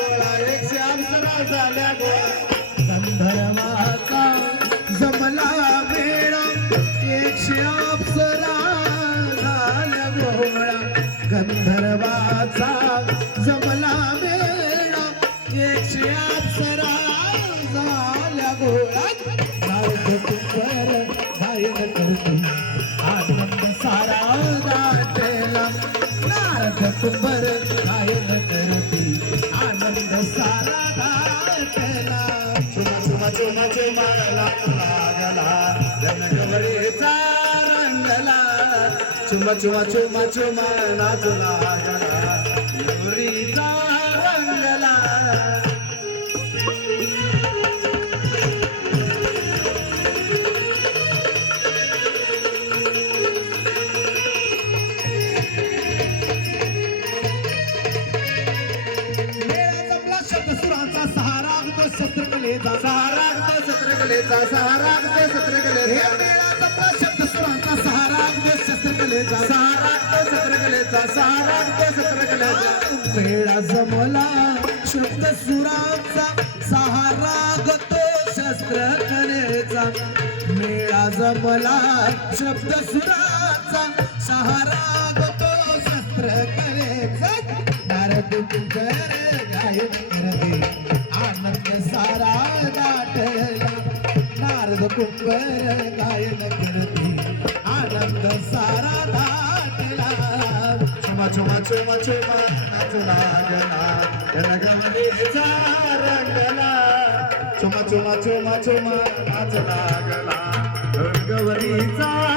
गोळा 100 अप्सरा झाल्या गोळा गंधर्वाचा जमला वेळा 100 अप्सरा झाल्या गोळा गंधर्वाचा जमला वेळा 100 अप्सरा झाल्या गोळा नारद कुंभार गायन करतो आनंद सारा दाटला नारद कुंभार गायन करते आनंद सारा दाटला चुमा चुमा चुमा लागला जनगवळीचा रंगला चुमा चुमा चुमा चुमा नाचू लागला गवळीचा रंगला शब्दसुरांचा सहारा तो शस्त्रकलेचा सहारा सत्रकलेचा सहारा सत्रकलेचा मेळा जपला शब्दसुरांचा सहारा शस्त्रकलेचा सहारा सत्रकलेचा सहारा सत्रकलेचा मेळा जमला शब्दसुरांचा सहारा तो शस्त्रकलेचा मेळा जमला शब्दसुरांचा सहारा तो शस्त्रकलेचा नारद कुंभार गायन करते आनंद सारा दाटला नारद कुंभार गायन करते आनंद सारा दाटला चुमा चुमा चुमा चुमा नाचू लागला जनगवळीचा रंगला चुमा चुमा चुमा चुमा नाचू लागला जनगवळीचा